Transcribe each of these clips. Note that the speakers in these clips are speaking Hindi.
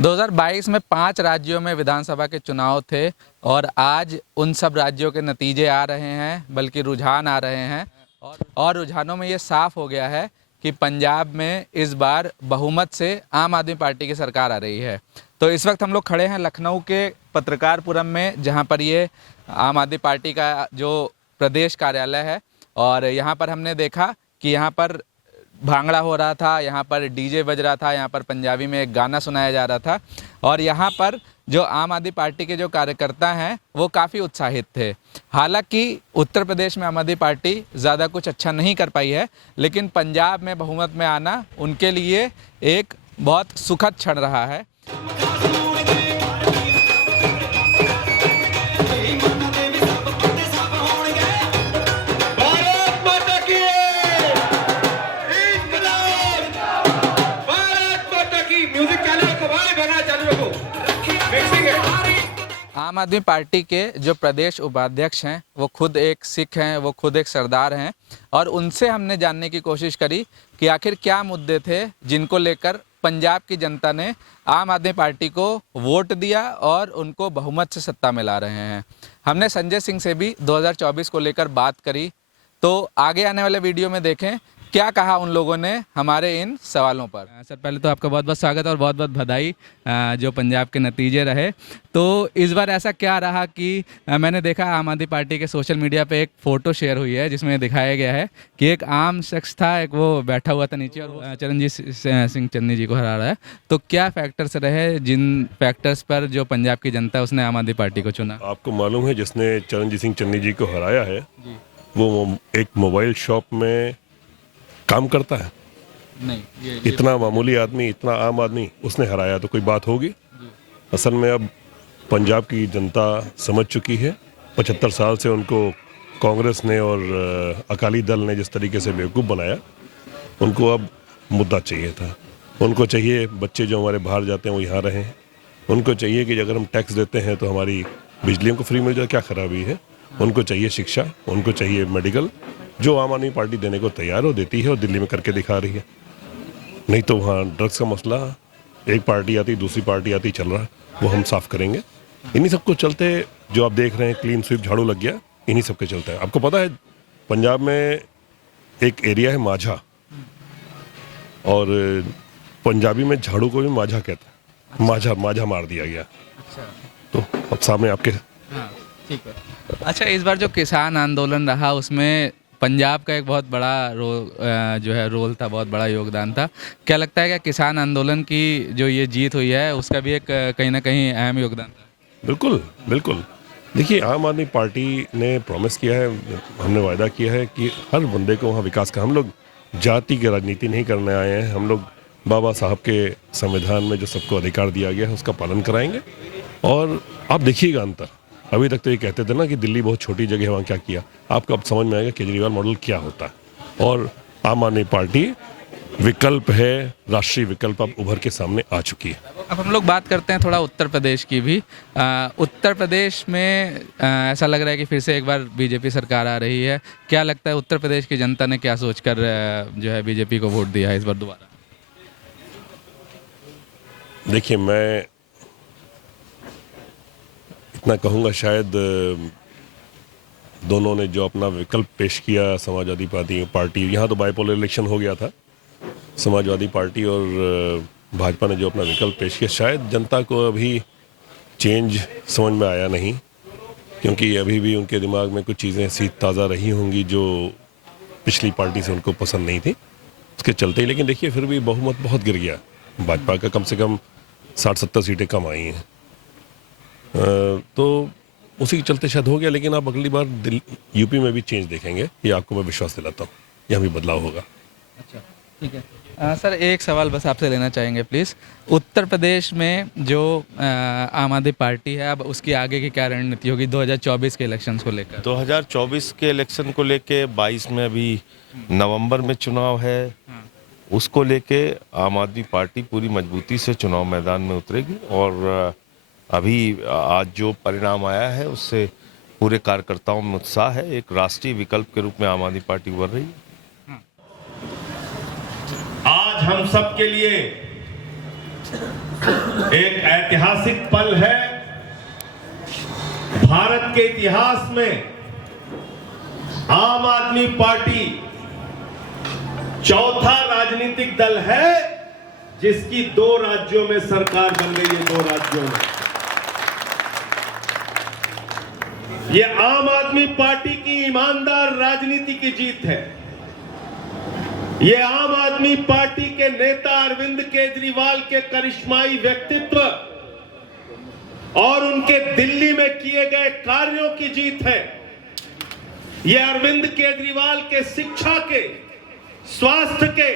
2022 में 5 राज्यों में विधानसभा के चुनाव थे और आज उन सब राज्यों के नतीजे आ रहे हैं, बल्कि रुझान आ रहे हैं और रुझानों में ये साफ हो गया है कि पंजाब में इस बार बहुमत से आम आदमी पार्टी की सरकार आ रही है। तो इस वक्त हम लोग खड़े हैं लखनऊ के पत्रकारपुरम में, जहाँ पर ये आम आदमी पार्टी का जो प्रदेश कार्यालय है और यहाँ पर हमने देखा कि यहाँ पर भांगड़ा हो रहा था, यहाँ पर डीजे बज रहा था, यहाँ पर पंजाबी में एक गाना सुनाया जा रहा था और यहाँ पर जो आम आदमी पार्टी के जो कार्यकर्ता हैं वो काफ़ी उत्साहित थे। हालांकि उत्तर प्रदेश में आम आदमी पार्टी ज़्यादा कुछ अच्छा नहीं कर पाई है, लेकिन पंजाब में बहुमत में आना उनके लिए एक बहुत सुखद क्षण रहा है। आम आदमी पार्टी के जो प्रदेश उपाध्यक्ष हैं वो खुद एक सिख हैं, वो खुद एक सरदार हैं और उनसे हमने जानने की कोशिश करी कि आखिर क्या मुद्दे थे जिनको लेकर पंजाब की जनता ने आम आदमी पार्टी को वोट दिया और उनको बहुमत से सत्ता में ला रहे हैं। हमने संजय सिंह से भी 2024 को लेकर बात करी, तो आगे आने वाले वीडियो में देखें क्या कहा उन लोगों ने हमारे इन सवालों पर। सर पहले तो आपका बहुत बहुत स्वागत और बहुत बहुत बधाई जो पंजाब के नतीजे रहे। तो इस बार ऐसा क्या रहा कि मैंने देखा आम आदमी पार्टी के सोशल मीडिया पे एक फ़ोटो शेयर हुई है जिसमें दिखाया गया है कि एक आम शख्स था, एक वो बैठा हुआ था नीचे और वो चरणजीत सिंह चन्नी जी को हरा रहा है। तो क्या फैक्टर्स रहे जिन फैक्टर्स पर जो पंजाब की जनता उसने आम आदमी पार्टी को चुना? आपको मालूम है जिसने चरणजीत सिंह चन्नी जी को हराया है वो एक मोबाइल शॉप में काम करता है? नहीं, इतना मामूली आदमी, इतना आम आदमी उसने हराया तो कोई बात होगी? असल में अब पंजाब की जनता समझ चुकी है। 75 साल से उनको कांग्रेस ने और अकाली दल ने जिस तरीके से बेवकूफ़ बनाया, उनको अब मुद्दा चाहिए था। उनको चाहिए बच्चे जो हमारे बाहर जाते हैं वो यहाँ रहें। उनको चाहिए कि अगर हम टैक्स देते हैं तो हमारी बिजलियों को फ्री मिल जाए, क्या खराबी है? उनको चाहिए शिक्षा, उनको चाहिए मेडिकल, जो आम आदमी पार्टी देने को तैयार हो देती है और दिल्ली में करके दिखा रही है। नहीं तो वहाँ ड्रग्स का मसला, एक पार्टी आती दूसरी पार्टी आती चल रहा है, वो हम साफ करेंगे। इन्हीं सबको चलते जो आप देख रहे हैं क्लीन स्वीप झाड़ू लग गया, इन्हीं सबके चलते है। आपको पता है पंजाब में एक एरिया है माझा, और पंजाबी में झाड़ू को भी माझा कहते हैं। अच्छा। माझा माझा मार दिया गया। अच्छा। तो अब सामने आपके। हाँ, ठीक है। अच्छा, इस बार जो किसान आंदोलन रहा उसमें पंजाब का एक बहुत बड़ा रोल था, बहुत बड़ा योगदान था। क्या लगता है कि किसान आंदोलन की जो ये जीत हुई है उसका भी एक कहीं ना कहीं अहम योगदान था? बिल्कुल बिल्कुल। देखिए, आम आदमी पार्टी ने प्रॉमिस किया है, हमने वायदा किया है कि हर बंदे को वहाँ विकास का। हम लोग जाति की राजनीति नहीं करने आए हैं। हम लोग बाबा साहब के संविधान में जो सबको अधिकार दिया गया है उसका पालन कराएंगे। और आप देखिएगा अंतर। अभी तक तो ये कहते थे ना कि दिल्ली बहुत छोटी जगह है, वहाँ क्या किया। आपको अब समझ में आएगा केजरीवाल मॉडल क्या होता है। और आम आदमी पार्टी विकल्प है, राष्ट्रीय विकल्प अब उभर के सामने आ चुकी है। अब हम लोग बात करते हैं थोड़ा उत्तर प्रदेश की भी। उत्तर प्रदेश में ऐसा लग रहा है कि फिर से एक बार बीजेपी सरकार आ रही है। क्या लगता है उत्तर प्रदेश की जनता ने क्या सोचकर जो है बीजेपी को वोट दिया है इस बार दोबारा? देखिए, मैं इतना कहूँगा, शायद दोनों ने जो अपना विकल्प पेश किया, समाजवादी पार्टी, यहाँ तो बाइपोलर इलेक्शन हो गया था, समाजवादी पार्टी और भाजपा ने जो अपना विकल्प पेश किया, शायद जनता को अभी चेंज समझ में आया नहीं, क्योंकि अभी भी उनके दिमाग में कुछ चीज़ें ऐसी ताज़ा रही होंगी जो पिछली पार्टी से उनको पसंद नहीं थी, उसके चलते ही। लेकिन देखिए, फिर भी बहुमत बहुत गिर गया। भाजपा का कम से कम 60-70 सीटें कम आई हैं, तो उसी के चलते शायद हो गया। लेकिन आप अगली बार यूपी में भी चेंज देखेंगे, ये आपको मैं विश्वास दिलाता हूँ, यहाँ भी बदलाव होगा। अच्छा, ठीक है। सर एक सवाल बस आपसे लेना चाहेंगे प्लीज़। उत्तर प्रदेश में जो आम आदमी पार्टी है, अब उसकी आगे की क्या रणनीति होगी 2024 के इलेक्शंस को लेकर? 2024 के इलेक्शन को लेके 22 में अभी नवंबर में चुनाव है, उसको लेके आम आदमी पार्टी पूरी मजबूती से चुनाव मैदान में उतरेगी। और अभी आज जो परिणाम आया है उससे पूरे कार्यकर्ताओं में उत्साह है। एक राष्ट्रीय विकल्प के रूप में आम आदमी पार्टी उभर रही है। आज हम सब के लिए एक ऐतिहासिक पल है भारत के इतिहास में। आम आदमी पार्टी चौथा राजनीतिक दल है जिसकी 2 राज्यों में सरकार बन गई है। 2 राज्यों में ये आम आदमी पार्टी की ईमानदार राजनीति की जीत है। ये आम आदमी पार्टी के नेता अरविंद केजरीवाल के करिश्माई व्यक्तित्व और उनके दिल्ली में किए गए कार्यों की जीत है। ये अरविंद केजरीवाल के शिक्षा के, स्वास्थ्य के,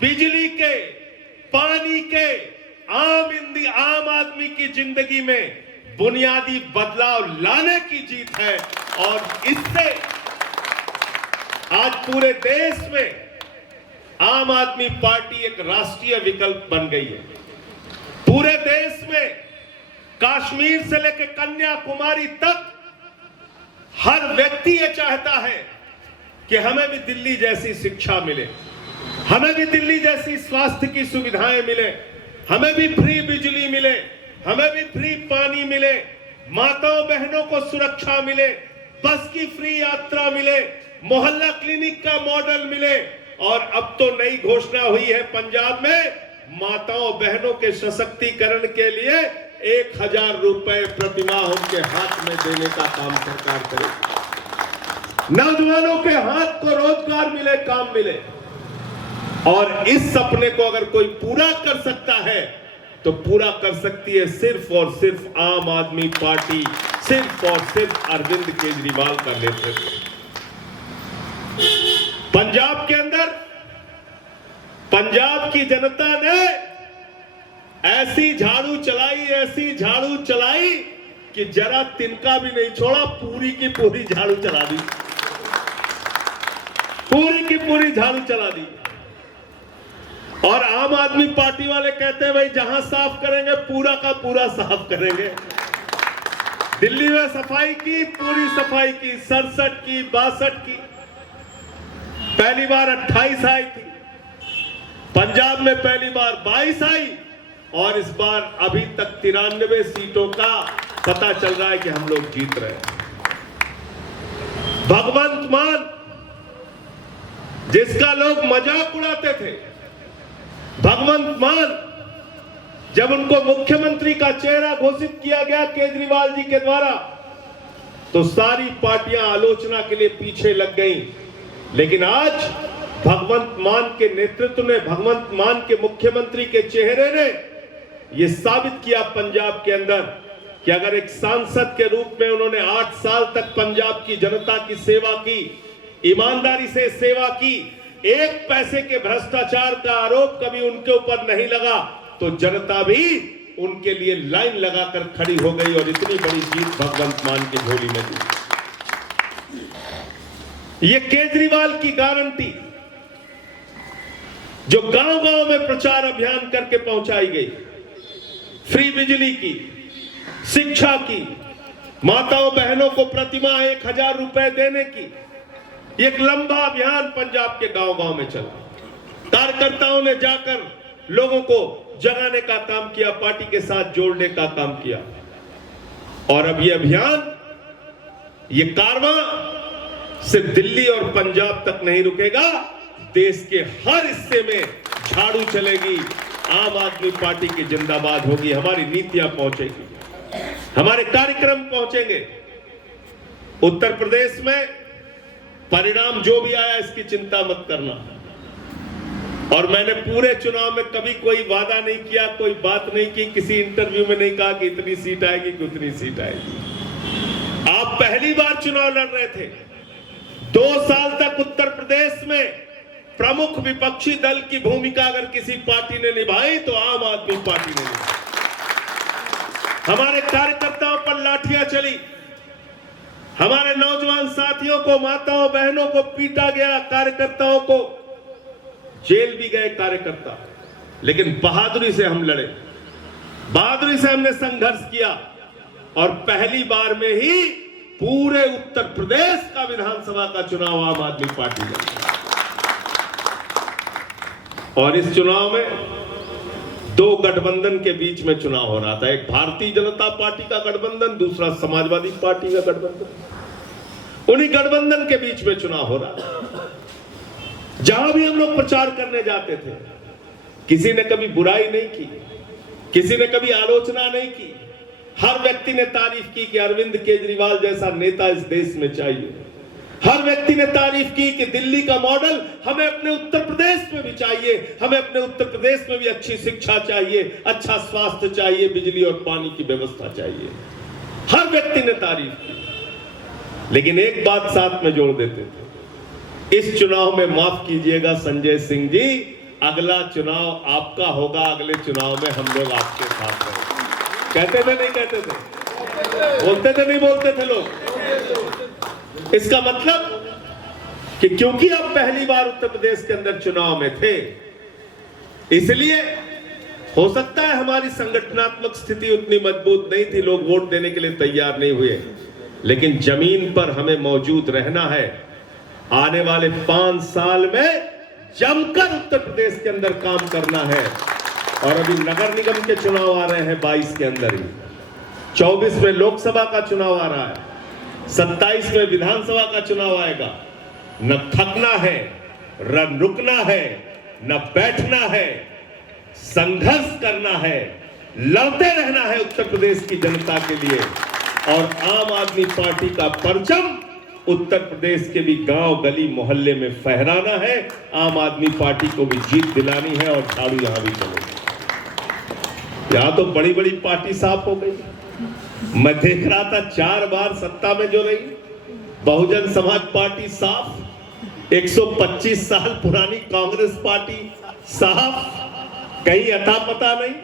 बिजली के, पानी के, आम आदमी की जिंदगी में बुनियादी बदलाव लाने की जीत है। और इससे आज पूरे देश में आम आदमी पार्टी एक राष्ट्रीय विकल्प बन गई है। पूरे देश में कश्मीर से लेकर कन्याकुमारी तक हर व्यक्ति ये चाहता है कि हमें भी दिल्ली जैसी शिक्षा मिले, हमें भी दिल्ली जैसी स्वास्थ्य की सुविधाएं मिले, हमें भी फ्री बिजली मिले, हमें भी फ्री पानी मिले, माताओं बहनों को सुरक्षा मिले, बस की फ्री यात्रा मिले, मोहल्ला क्लिनिक का मॉडल मिले। और अब तो नई घोषणा हुई है पंजाब में माताओं बहनों के सशक्तिकरण के लिए 1000 रुपए प्रतिमाह उनके हाथ में देने का काम सरकार करेगी। नौजवानों के हाथ को रोजगार मिले, काम मिले। और इस सपने को अगर कोई पूरा कर सकता है तो पूरा कर सकती है सिर्फ और सिर्फ आम आदमी पार्टी, सिर्फ और सिर्फ अरविंद केजरीवाल का नेतृत्व। पंजाब के अंदर पंजाब की जनता ने ऐसी झाड़ू चलाई कि जरा तिनका भी नहीं छोड़ा, पूरी की पूरी झाड़ू चला दी, पूरी की पूरी झाड़ू चला दी। और आम आदमी पार्टी वाले कहते हैं भाई जहां साफ करेंगे पूरा का पूरा साफ करेंगे। दिल्ली में सफाई की, पूरी सफाई की, 67 की, 62 की, पहली बार 28 आई थी, पंजाब में पहली बार 22 आई और इस बार अभी तक 93 सीटों का पता चल रहा है कि हम लोग जीत रहे हैं। भगवंत मान जिसका लोग मजाक उड़ाते थे, भगवंत मान जब उनको मुख्यमंत्री का चेहरा घोषित किया गया केजरीवाल जी के द्वारा तो सारी पार्टियां आलोचना के लिए पीछे लग गईं। लेकिन आज भगवंत मान के नेतृत्व ने, भगवंत मान के मुख्यमंत्री के चेहरे ने यह साबित किया पंजाब के अंदर कि अगर एक सांसद के रूप में उन्होंने 8 साल तक पंजाब की जनता की सेवा की, ईमानदारी से सेवा की, 1 पैसे के भ्रष्टाचार का आरोप कभी उनके ऊपर नहीं लगा, तो जनता भी उनके लिए लाइन लगाकर खड़ी हो गई और इतनी बड़ी जीत भगवंत मान की झोली में दी। ये केजरीवाल की गारंटी जो गांव-गांव में प्रचार अभियान करके पहुंचाई गई, फ्री बिजली की, शिक्षा की, माताओं बहनों को प्रतिमाह 1000 रुपए देने की, एक लंबा अभियान पंजाब के गांव-गांव में चला। कार्यकर्ताओं ने जाकर लोगों को जगाने का काम किया, पार्टी के साथ जोड़ने का काम किया। और अब यह अभियान, ये कारवां सिर्फ दिल्ली और पंजाब तक नहीं रुकेगा, देश के हर हिस्से में झाड़ू चलेगी, आम आदमी पार्टी की जिंदाबाद होगी, हमारी नीतियां पहुंचेगी, हमारे कार्यक्रम पहुंचेंगे। उत्तर प्रदेश में परिणाम जो भी आया इसकी चिंता मत करना। और मैंने पूरे चुनाव में कभी कोई वादा नहीं किया, कोई बात नहीं की, किसी इंटरव्यू में नहीं कहा कि इतनी सीट आएगी कि उतनी सीट आएगी। आप पहली बार चुनाव लड़ रहे थे। 2 साल तक उत्तर प्रदेश में प्रमुख विपक्षी दल की भूमिका अगर किसी पार्टी ने निभाई तो आम आदमी पार्टी ने निभाई। हमारे कार्यकर्ताओं पर लाठियां चली, हमारे नौजवान साथियों को, माताओं बहनों को पीटा गया, कार्यकर्ताओं को जेल भी गए कार्यकर्ता, लेकिन बहादुरी से हम लड़े, बहादुरी से हमने संघर्ष किया और पहली बार में ही पूरे उत्तर प्रदेश का विधानसभा का चुनाव आम आदमी पार्टी ने। और इस चुनाव में दो गठबंधन के बीच में चुनाव हो रहा था, एक भारतीय जनता पार्टी का गठबंधन, दूसरा समाजवादी पार्टी का गठबंधन। उन्हीं गठबंधन के बीच में चुनाव हो रहा। जहां भी हम लोग प्रचार करने जाते थे, किसी ने कभी बुराई नहीं की, किसी ने कभी आलोचना नहीं की। हर व्यक्ति ने तारीफ की कि अरविंद केजरीवाल जैसा नेता इस देश में चाहिए। हर व्यक्ति ने तारीफ की कि दिल्ली का मॉडल हमें अपने उत्तर प्रदेश में भी चाहिए, हमें अपने उत्तर प्रदेश में भी अच्छी शिक्षा चाहिए, अच्छा स्वास्थ्य चाहिए, बिजली और पानी की व्यवस्था चाहिए। हर व्यक्ति ने तारीफ की, लेकिन एक बात साथ में जोड़ देते थे, इस चुनाव में माफ कीजिएगा संजय सिंह जी, अगला चुनाव आपका होगा, अगले चुनाव में हम लोग आपके साथ रहेंगे। कहते थे नहीं कहते थे, बोलते थे नहीं बोलते थे लोग। इसका मतलब कि क्योंकि आप पहली बार उत्तर प्रदेश के अंदर चुनाव में थे, इसलिए हो सकता है हमारी संगठनात्मक स्थिति उतनी मजबूत नहीं थी, लोग वोट देने के लिए तैयार नहीं हुए, लेकिन जमीन पर हमें मौजूद रहना है। आने वाले 5 साल में जमकर उत्तर प्रदेश के अंदर काम करना है। और अभी नगर निगम के चुनाव आ रहे हैं 22 के अंदर ही, 24 में लोकसभा का चुनाव आ रहा है, 27 में विधानसभा का चुनाव आएगा। न थकना है, न रुकना है, न बैठना है, संघर्ष करना है, लड़ते रहना है उत्तर प्रदेश की जनता के लिए। और आम आदमी पार्टी का परचम उत्तर प्रदेश के भी गांव गली मोहल्ले में फहराना है। आम आदमी पार्टी को भी जीत दिलानी है और झाड़ू यहां भी चलेगी। यहां तो बड़ी बड़ी पार्टी साफ हो गई। मैं देख रहा था 4 बार सत्ता में जो रही, बहुजन समाज पार्टी साफ, 125 साल पुरानी कांग्रेस पार्टी साफ, कहीं अता पता नहीं।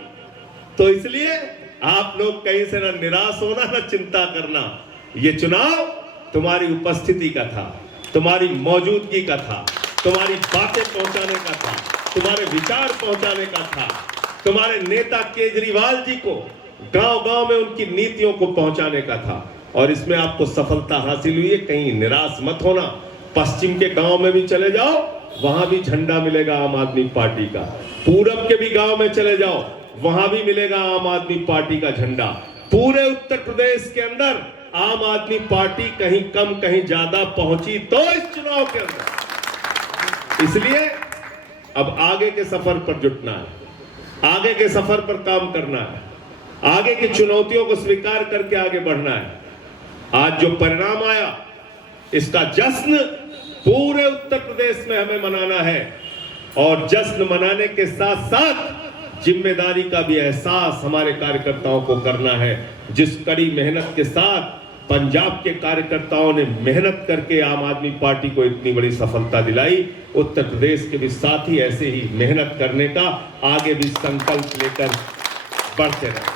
तो इसलिए आप लोग कहीं से ना निराश होना, ना चिंता करना। ये चुनाव तुम्हारी उपस्थिति का था, तुम्हारी मौजूदगी का था, तुम्हारी बातें पहुंचाने का था, तुम्हारे विचार पहुंचाने का था, तुम्हारे नेता केजरीवाल जी को गांव-गांव में उनकी नीतियों को पहुंचाने का था। और इसमें आपको सफलता हासिल हुई है। कहीं निराश मत होना। पश्चिम के गांव में भी चले जाओ, वहां भी झंडा मिलेगा आम आदमी पार्टी का। पूरब के भी गांव में चले जाओ, वहां भी मिलेगा आम आदमी पार्टी का झंडा। पूरे उत्तर प्रदेश के अंदर आम आदमी पार्टी कहीं कम कहीं ज्यादा पहुंची तो इस चुनाव के अंदर। इसलिए अब आगे के सफर पर जुटना है, आगे के सफर पर काम करना है, आगे की चुनौतियों को स्वीकार करके आगे बढ़ना है। आज जो परिणाम आया, इसका जश्न पूरे उत्तर प्रदेश में हमें मनाना है। और जश्न मनाने के साथ साथ जिम्मेदारी का भी एहसास हमारे कार्यकर्ताओं को करना है। जिस कड़ी मेहनत के साथ पंजाब के कार्यकर्ताओं ने मेहनत करके आम आदमी पार्टी को इतनी बड़ी सफलता दिलाई, उत्तर प्रदेश के भी साथी ऐसे ही मेहनत करने का आगे भी संकल्प लेकर बढ़ते रहे।